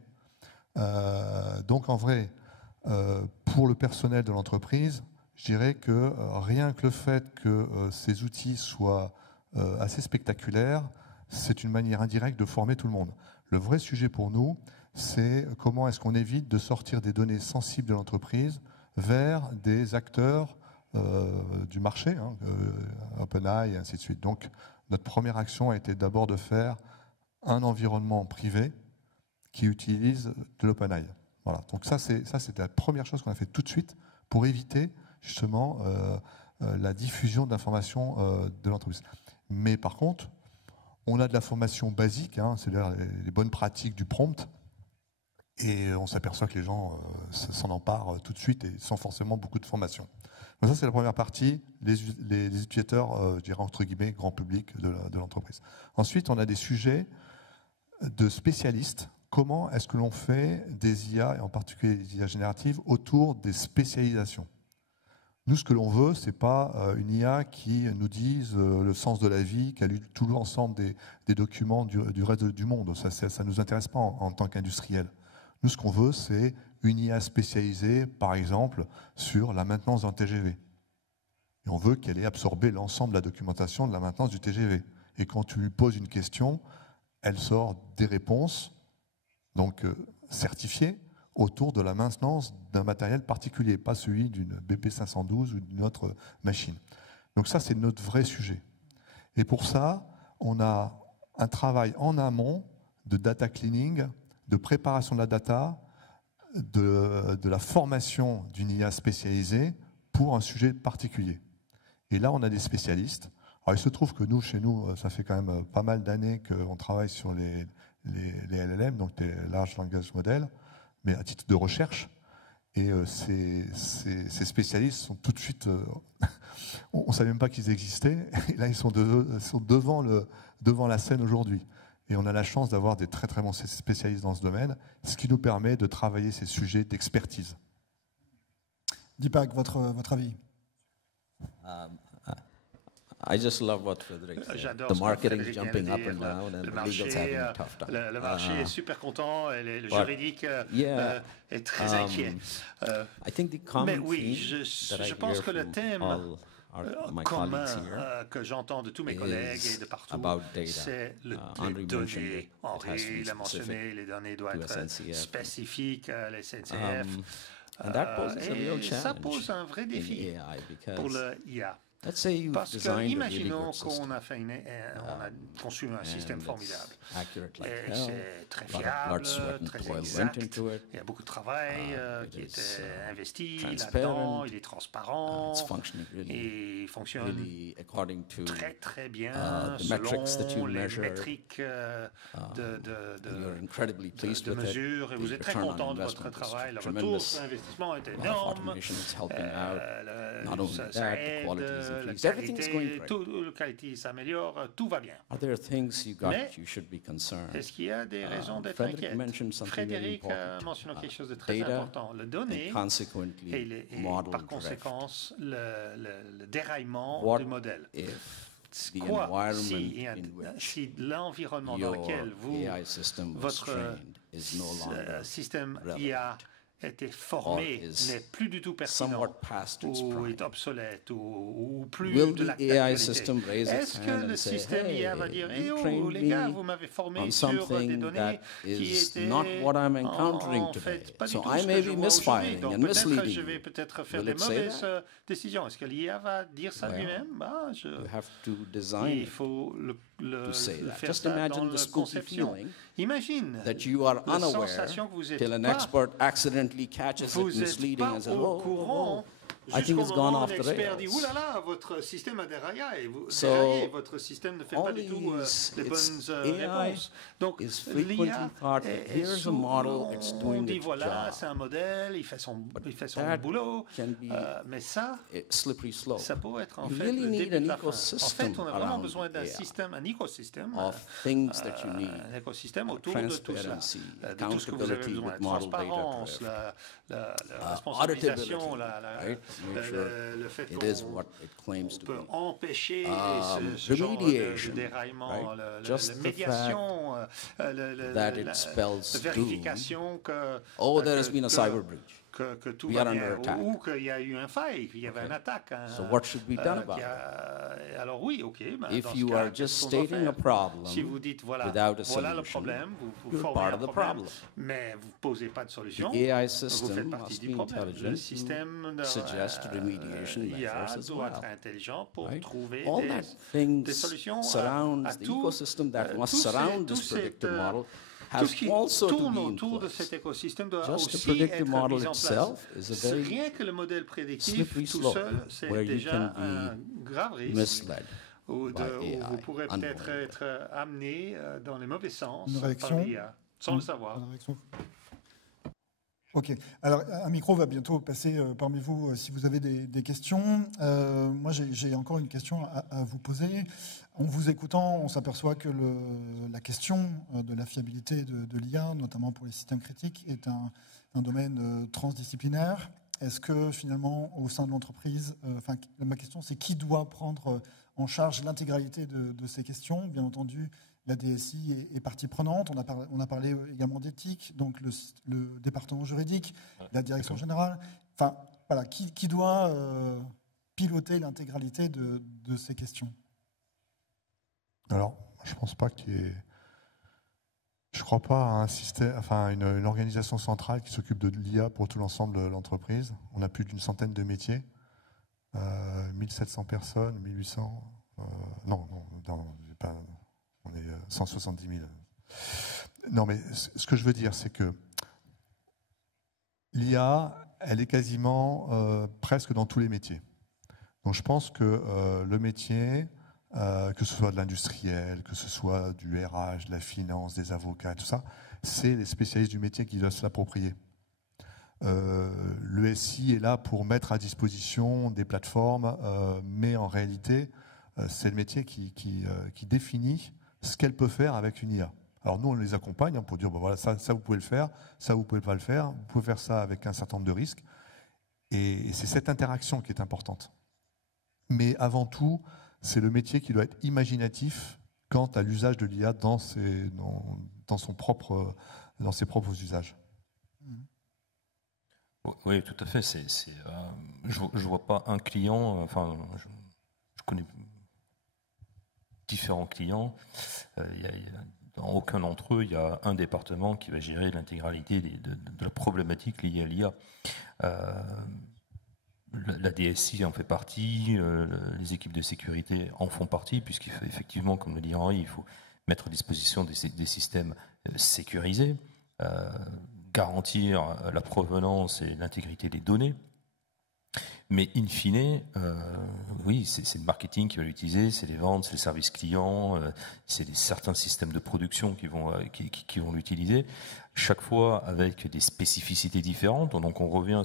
Donc en vrai, pour le personnel de l'entreprise, je dirais que rien que le fait que ces outils soient assez spectaculaires, c'est une manière indirecte de former tout le monde. Le vrai sujet pour nous, c'est comment est-ce qu'on évite de sortir des données sensibles de l'entreprise vers des acteurs du marché, hein, OpenAI et ainsi de suite. Donc, notre première action a été d'abord de faire un environnement privé qui utilise de l'OpenAI. Voilà. Donc ça, c'était la première chose qu'on a fait tout de suite pour éviter justement la diffusion d'informations de l'entreprise. Mais par contre, on a de la formation basique, hein, c'est-à-dire les bonnes pratiques du prompt, et on s'aperçoit que les gens s'en emparent tout de suite et sans forcément beaucoup de formation. Donc ça, c'est la première partie, les utilisateurs, je dirais entre guillemets, grand public de l'entreprise. Ensuite, on a des sujets de spécialistes. Comment est-ce que l'on fait des IA, et en particulier des IA génératives, autour des spécialisations? Nous, ce que l'on veut, ce n'est pas une IA qui nous dise le sens de la vie, qui a lu tout l'ensemble des documents du reste du monde. Ça ne nous intéresse pas en tant qu'industriel. Nous, ce qu'on veut, c'est une IA spécialisée, par exemple, sur la maintenance d'un TGV. Et on veut qu'elle ait absorbé l'ensemble de la documentation de la maintenance du TGV. Et quand tu lui poses une question, elle sort des réponses, donc certifiées, autour de la maintenance d'un matériel particulier, pas celui d'une BP512 ou d'une autre machine. Donc ça, c'est notre vrai sujet. Et pour ça, on a un travail en amont de data cleaning, de préparation de la data, de la formation d'une IA spécialisée pour un sujet particulier. Et là, on a des spécialistes. Alors, il se trouve que nous, chez nous, ça fait quand même pas mal d'années qu'on travaille sur les LLM, donc les Large Language Models, mais à titre de recherche. Et ces spécialistes sont tout de suite... on ne savait même pas qu'ils existaient. Et là, ils sont devant la scène aujourd'hui. Et on a la chance d'avoir des très très bons spécialistes dans ce domaine, ce qui nous permet de travailler ces sujets d'expertise. Deepak, votre avis? I just love what Frédéric said. The marketing is jumping up and down, and the legal's having a tough time. Le marché est super content, et le juridique est très inquiet. I think the common Mais oui, je pense que le thème commun que j'entends de tous mes collègues et de partout, c'est les données. Henri l'a mentionné, les données doivent être spécifiques à la SNCF. Et ça pose un vrai défi pour l'IA. Parce que, imaginons qu'on a conçu un système formidable. Et c'est très fiable, très exact. Il y a beaucoup de travail qui est investi là-dedans. Il est transparent. Et il fonctionne très très bien selon les métriques de mesure. Et vous êtes très content de votre travail. Le retour sur l'investissement est énorme. Ça aide. La qualité s'améliore, tout va bien. Mais est-ce qu'il y a des raisons d'être inquiète? Frédéric a mentionné quelque chose de très important, le données et par conséquence le déraillement du modèle. Quoi si l'environnement dans lequel votre système IA été formé n'est plus du tout pertinent ou est obsolète ou plus de l'actualité. Est-ce que le système IA va dire « Oh, les gars, vous m'avez formé sur des données qui étaient en fait pas du tout ce que je vois aujourd'hui, donc peut-être je vais peut-être faire des mauvaises décisions. » Est-ce que l'IA va dire ça lui-même? Il faut le faire ça dans la conception. Imagine la sensation que vous n'êtes pas au courant jusqu'au moment où l'expert dit « Ouh là là, votre système a déraillé et votre système ne fait pas du tout les bonnes réponses. » Donc l'IA est sous... On dit « Voilà, c'est un modèle, il fait son boulot. » Mais ça peut être en fait le début de la fin. En fait, on a vraiment besoin d'un système, un écosystème autour de tout ça, de tout ce que vous avez besoin. La transparence, la responsabilisation, le fait qu'on peut empêcher ce genre de déraillement, la médiation, la vérification que tout va bien, ou qu'il y a eu un faille, qu'il y avait une attaque. Alors oui, ok. Si vous dites voilà le problème, vous formez un problème, mais vous ne posez pas de solution, vous faites partie du problème. Le système IA doit être intelligent pour trouver des solutions à tout ce qui tourne autour de cet écosystème doit aussi être mis en place. Rien que le modèle prédictif tout seul, c'est déjà un grave risque où vous pourrez peut-être être amené dans les mauvais sens par l'IA, sans le savoir. Ok, alors un micro va bientôt passer parmi vous si vous avez des questions. Moi j'ai encore une question à vous poser. En vous écoutant, on s'aperçoit que la question de la fiabilité de l'IA, notamment pour les systèmes critiques, est un domaine transdisciplinaire. Est-ce que finalement, au sein de l'entreprise, ma question c'est qui doit prendre en charge l'intégralité de ces questions? Bien entendu, la DSI est partie prenante. On a parlé également d'éthique, donc le département juridique, la direction générale. Enfin, voilà, qui doit piloter l'intégralité de ces questions? Alors, je pense pas qu'il y ait... Je crois pas à un système, une organisation centrale qui s'occupe de l'IA pour tout l'ensemble de l'entreprise. On a plus d'une centaine de métiers, 1700 personnes, 1800. Non, on est 170 000. Non, mais ce que je veux dire, c'est que l'IA, elle est quasiment presque dans tous les métiers. Donc je pense que le métier, que ce soit de l'industriel, que ce soit du RH, de la finance, des avocats, tout ça, c'est les spécialistes du métier qui doivent se l'approprier. Le SI est là pour mettre à disposition des plateformes, mais en réalité, c'est le métier qui définit ce qu'elle peut faire avec une IA. Alors nous, on les accompagne pour dire, voilà, ça vous pouvez le faire, ça vous pouvez pas le faire, vous pouvez faire ça avec un certain nombre de risques. Et c'est cette interaction qui est importante. Mais avant tout, c'est le métier qui doit être imaginatif quant à l'usage de l'IA dans ses propres usages. Oui, tout à fait. Je ne vois pas un client, je connais différents clients. Dans aucun d'entre eux, il y a un département qui va gérer l'intégralité de la problématique liée à l'IA. La DSI en fait partie, les équipes de sécurité en font partie, puisqu'il faut effectivement, comme le dit Henri, il faut mettre à disposition des systèmes sécurisés, garantir la provenance et l'intégrité des données. Mais in fine, oui, c'est le marketing qui va l'utiliser, c'est les ventes, c'est les services clients, c'est certains systèmes de production qui vont l'utiliser. Chaque fois avec des spécificités différentes. Donc on revient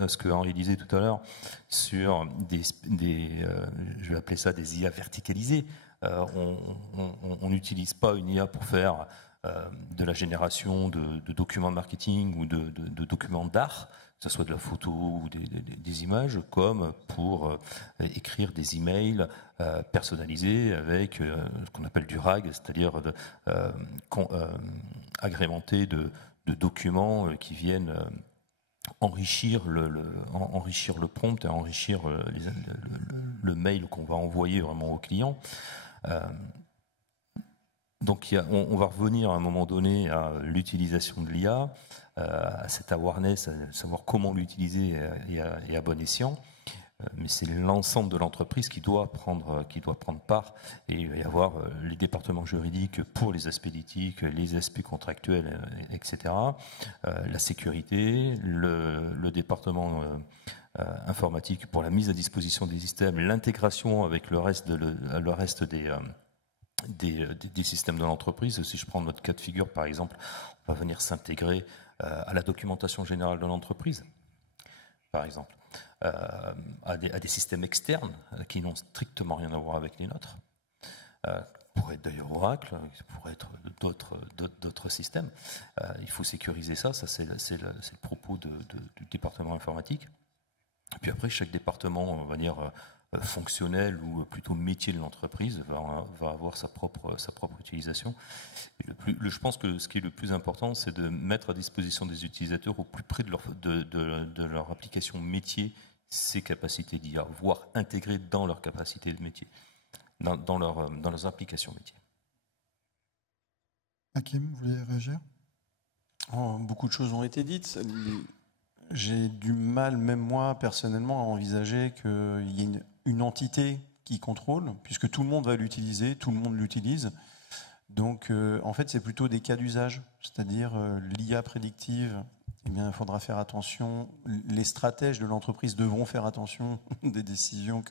à ce que Henri disait tout à l'heure sur je vais appeler ça des IA verticalisées. On n'utilise pas une IA pour faire de la génération de documents de marketing ou de documents d'art, que ce soit de la photo ou des images, comme pour écrire des emails personnalisés avec ce qu'on appelle du RAG, c'est-à-dire agrémentés de documents qui viennent enrichir le prompt et enrichir le mail qu'on va envoyer vraiment au client. Donc on va revenir à un moment donné à l'utilisation de l'IA, à cette awareness, à savoir comment l'utiliser et à bon escient. Mais c'est l'ensemble de l'entreprise qui doit prendre part, et il va y avoir les départements juridiques pour les aspects éthiques, les aspects contractuels, etc. La sécurité, le département informatique pour la mise à disposition des systèmes, l'intégration avec le reste des systèmes de l'entreprise. Si je prends notre cas de figure, par exemple, on va venir s'intégrer à la documentation générale de l'entreprise, par exemple, à des systèmes externes qui n'ont strictement rien à voir avec les nôtres. Pourrait être d'ailleurs Oracle, pourrait être d'autres systèmes. Il faut sécuriser ça c'est le propos du département informatique. Et puis après, chaque département, on va dire, fonctionnel ou plutôt métier de l'entreprise va avoir sa propre utilisation. Et je pense que ce qui est le plus important, c'est de mettre à disposition des utilisateurs au plus près de leur application métier ces capacités d'IA, voire intégrer dans leur capacité de métier, dans leurs applications métiers. Hakim, vous voulez réagir? Beaucoup de choses ont été dites. J'ai du mal, même moi, personnellement, à envisager qu'il y ait une entité qui contrôle, puisque tout le monde va l'utiliser, tout le monde l'utilise. Donc, en fait, c'est plutôt des cas d'usage, c'est-à-dire l'IA prédictive. Eh bien, il faudra faire attention. Les stratèges de l'entreprise devront faire attention des décisions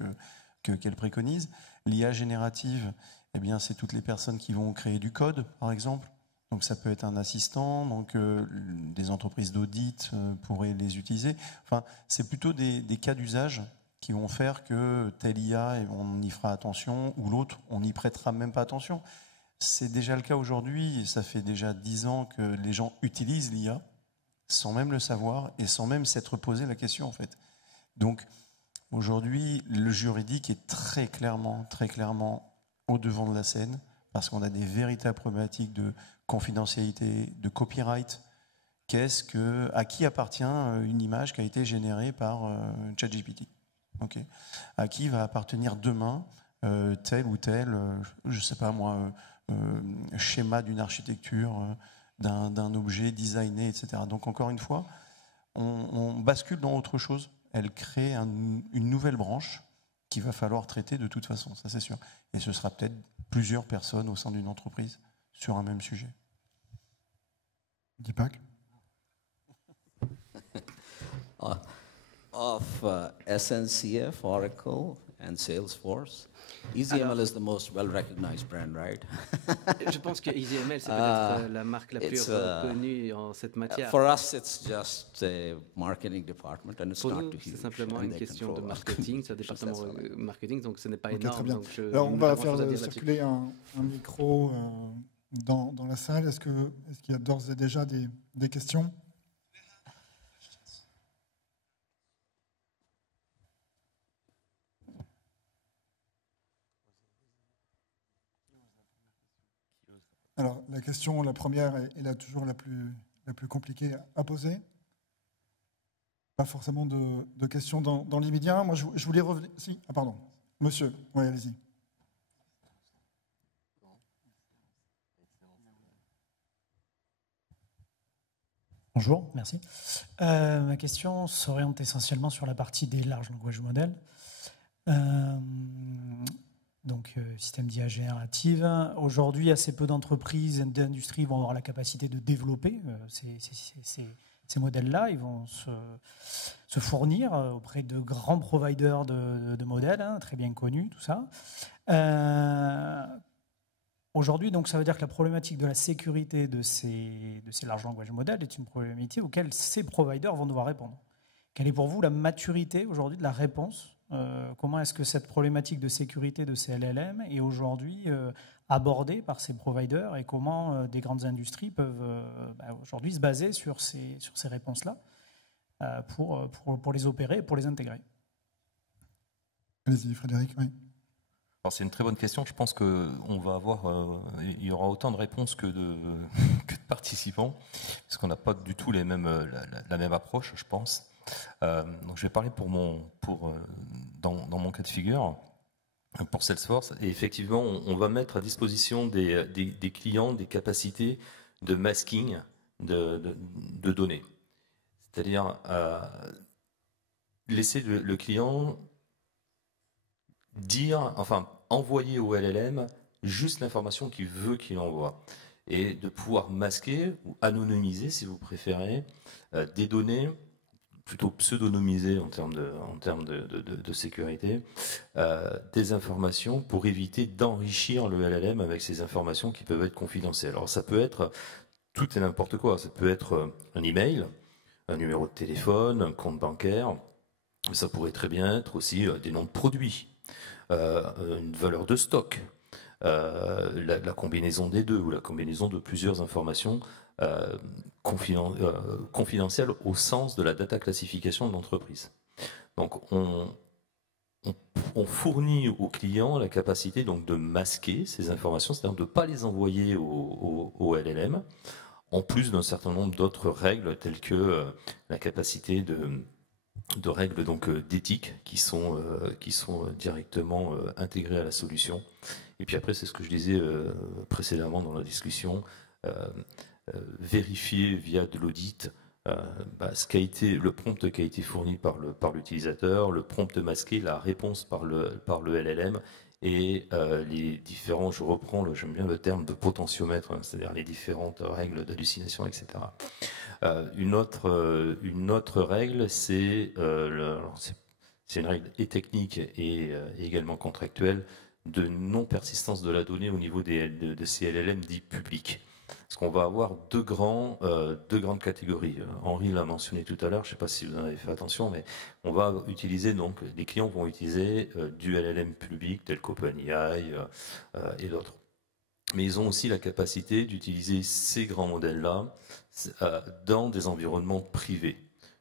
qu'elles préconisent. L'IA générative, eh bien, c'est toutes les personnes qui vont créer du code, par exemple. Donc ça peut être un assistant, donc des entreprises d'audit pourraient les utiliser. Enfin, c'est plutôt des cas d'usage qui vont faire que telle IA, on y fera attention, ou l'autre, on n'y prêtera même pas attention. C'est déjà le cas aujourd'hui, ça fait déjà 10 ans que les gens utilisent l'IA, sans même le savoir, et sans même s'être posé la question, en fait. Donc, aujourd'hui, le juridique est très clairement au devant de la scène, parce qu'on a des véritables problématiques de confidentialité, de copyright. À qui appartient une image qui a été générée par ChatGPT? Okay. À qui va appartenir demain tel ou tel, je ne sais pas moi, schéma d'une architecture, d'un objet designé, etc. Donc encore une fois, on bascule dans autre chose. Elle crée une nouvelle branche qu'il va falloir traiter de toute façon, ça c'est sûr. Et ce sera peut-être plusieurs personnes au sein d'une entreprise sur un même sujet. Deepak? Of SNCF, Oracle, and Salesforce, EasyML is the most well-recognized brand, right? Je pense que EasyML, c'est peut-être la marque la plus reconnue en cette matière. For us, it's just a marketing department, and it's Pour not nous, too huge. C'est simplement une question de marketing, c'est un département marketing, donc ce n'est pas Okay, énorme. très bien. Donc alors, on va faire circuler un micro dans la salle. Est-ce qu'il y a d'ores et déjà des questions? Alors, la question, la première, est toujours la plus compliquée à poser. Pas forcément de questions dans l'immédiat. Moi, je voulais revenir... Si, pardon. Monsieur, oui, allez-y. Bonjour, merci. Ma question s'oriente essentiellement sur la partie des large language models. Donc, système d'IA générative. Aujourd'hui, assez peu d'entreprises et d'industries vont avoir la capacité de développer ces modèles-là. Ils vont se fournir auprès de grands providers de modèles, très bien connus, tout ça. Aujourd'hui, donc, ça veut dire que la problématique de la sécurité de ces large language models est une problématique auquel ces providers vont devoir répondre. Quelle est pour vous la maturité aujourd'hui de la réponse? Comment est-ce que cette problématique de sécurité de ces LLM est aujourd'hui abordée par ces providers et comment des grandes industries peuvent aujourd'hui se baser sur ces réponses-là pour les opérer et pour les intégrer? Allez-y, Frédéric. Oui. C'est une très bonne question. Je pense qu'on va avoir, il y aura autant de réponses que de participants, parce qu'on n'a pas du tout la même approche, je pense. Donc je vais parler dans mon cas de figure pour Salesforce. Et effectivement, on va mettre à disposition des clients des capacités de masking de données. C'est-à-dire laisser le client envoyer au LLM juste l'information qu'il veut qu'il envoie. Et de pouvoir masquer ou anonymiser, si vous préférez, des données plutôt pseudonymisées en termes de sécurité, des informations pour éviter d'enrichir le LLM avec ces informations qui peuvent être confidentielles. Alors ça peut être tout et n'importe quoi. Ça peut être un email, un numéro de téléphone, un compte bancaire. Ça pourrait très bien être aussi des noms de produits, une valeur de stock, la combinaison des deux ou la combinaison de plusieurs informations confidentielles au sens de la data classification de l'entreprise. Donc on fournit au client la capacité donc de masquer ces informations, c'est-à-dire de ne pas les envoyer au LLM, en plus d'un certain nombre d'autres règles telles que la capacité de règles donc d'éthique qui sont directement intégrées à la solution. Et puis après, c'est ce que je disais précédemment dans la discussion, vérifier via de l'audit le prompt qui a été fourni par l'utilisateur, le prompt masqué, la réponse par le LLM et les différents, j'aime bien le terme de potentiomètre, hein, c'est-à-dire les différentes règles d'hallucination, etc. Une autre règle, c'est une règle et technique et également contractuelle de non-persistance de la donnée au niveau de ces LLM dits publics. Parce qu'on va avoir deux grandes catégories. Henri l'a mentionné tout à l'heure, je ne sais pas si vous en avez fait attention, mais on va utiliser, donc, les clients vont utiliser du LLM public tel qu'OpenAI et d'autres. Mais ils ont aussi la capacité d'utiliser ces grands modèles-là dans des environnements privés.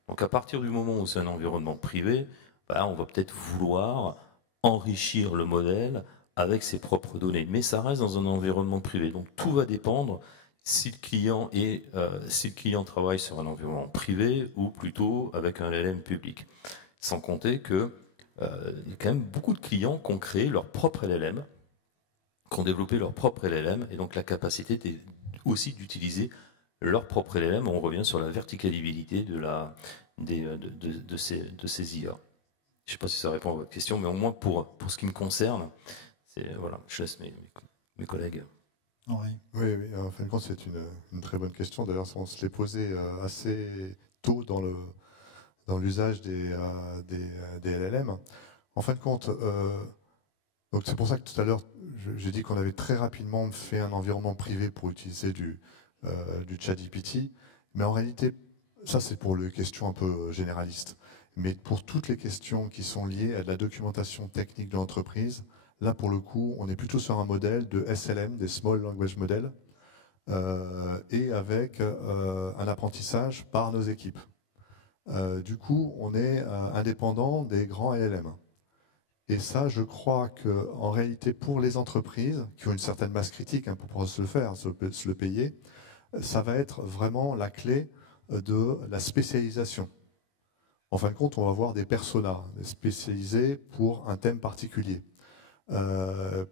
Donc à partir du moment où c'est un environnement privé, on va peut-être vouloir enrichir le modèle avec ses propres données. Mais ça reste dans un environnement privé. Donc tout va dépendre si le client travaille sur un environnement privé ou plutôt avec un LLM public. Sans compter que il y a quand même beaucoup de clients qui ont créé leur propre LLM, qui ont développé leur propre LLM, et donc la capacité aussi d'utiliser leur propre LLM. On revient sur la verticalité de ces IA. Je ne sais pas si ça répond à votre question, mais au moins pour ce qui me concerne, voilà, je laisse mes collègues. Oui, en fin de compte, c'est une très bonne question. D'ailleurs, on se l'est posé assez tôt dans l'usage des LLM. En fin de compte, donc c'est pour ça que tout à l'heure, j'ai dit qu'on avait très rapidement fait un environnement privé pour utiliser du ChatGPT. Mais en réalité, ça c'est pour les questions un peu généralistes. Mais pour toutes les questions qui sont liées à la documentation technique de l'entreprise, là pour le coup, on est plutôt sur un modèle de SLM, des Small Language Models, et avec un apprentissage par nos équipes. Du coup, on est indépendant des grands LLM. Et ça, je crois qu'en réalité, pour les entreprises qui ont une certaine masse critique pour pouvoir se le faire, se le payer, ça va être vraiment la clé de la spécialisation. En fin de compte, on va avoir des personas spécialisés pour un thème particulier.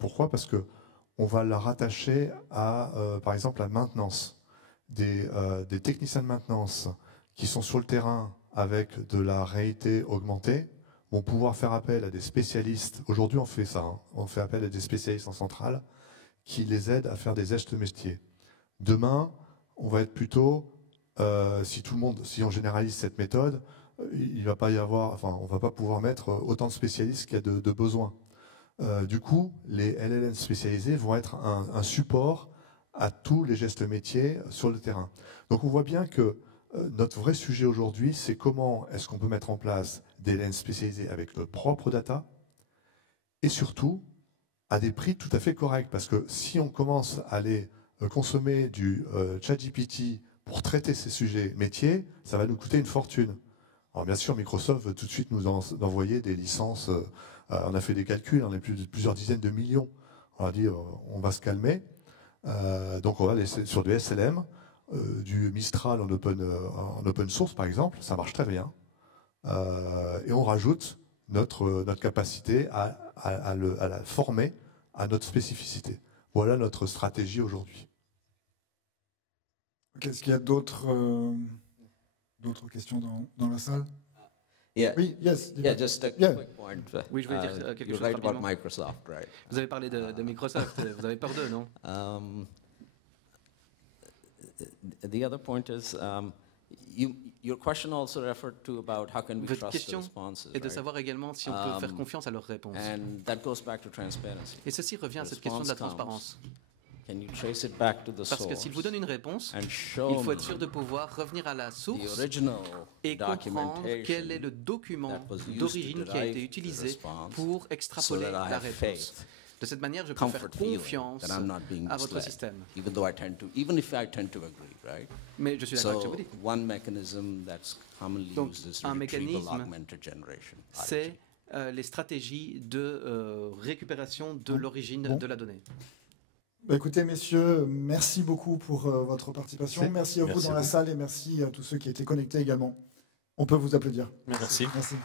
Pourquoi ? Parce qu'on va la rattacher à, par exemple, la maintenance. Des techniciens de maintenance qui sont sur le terrain avec de la réalité augmentée vont pouvoir faire appel à des spécialistes. Aujourd'hui, on fait ça. On fait appel à des spécialistes en centrale qui les aident à faire des gestes métiers. Demain, on va être plutôt, si on généralise cette méthode, il va pas y avoir, on va pas pouvoir mettre autant de spécialistes qu'il y a de besoins. Du coup, les LLM spécialisés vont être un support à tous les gestes métiers sur le terrain. Donc on voit bien que notre vrai sujet aujourd'hui, c'est comment est-ce qu'on peut mettre en place des LLM spécialisés avec notre propre data et surtout à des prix tout à fait corrects. Parce que si on commence à aller consommer du ChatGPT pour traiter ces sujets métiers, ça va nous coûter une fortune. Alors bien sûr, Microsoft veut tout de suite nous envoyer des licences. On a fait des calculs, on a plusieurs dizaines de millions. On a dit, on va se calmer. Donc on va laisser sur du SLM, du Mistral en open source par exemple, ça marche très bien. Et on rajoute notre capacité à la former à notre spécificité. Voilà notre stratégie aujourd'hui. Est-ce qu'il y a d'autres questions dans la salle? Yeah. Oui, yes. Yeah, just a quick point. Oui, je voulais dire quelque chose rapidement. About Microsoft, right? Vous avez parlé de Microsoft. Vous avez peur d'eux, non? The other point is, your question also referred to about how can we Votre trust question the responses, est de savoir également si on peut faire confiance à leurs réponses. And that goes back to transparency. Et ceci revient à cette question de la transparence. Can you trace it back to the Parce que s'il vous donne une réponse, il faut être sûr de pouvoir revenir à la source et comprendre quel est le document d'origine qui a été utilisé pour extrapoler la réponse. De cette manière, je peux faire confiance à votre système. Mais je suis d'accord avec ce que vous dites. Donc, un mécanisme, c'est les stratégies de récupération de l'origine de la donnée. Bah écoutez, messieurs, merci beaucoup pour votre participation. Merci à vous dans la salle et merci à tous ceux qui étaient connectés également. On peut vous applaudir. Merci. Merci.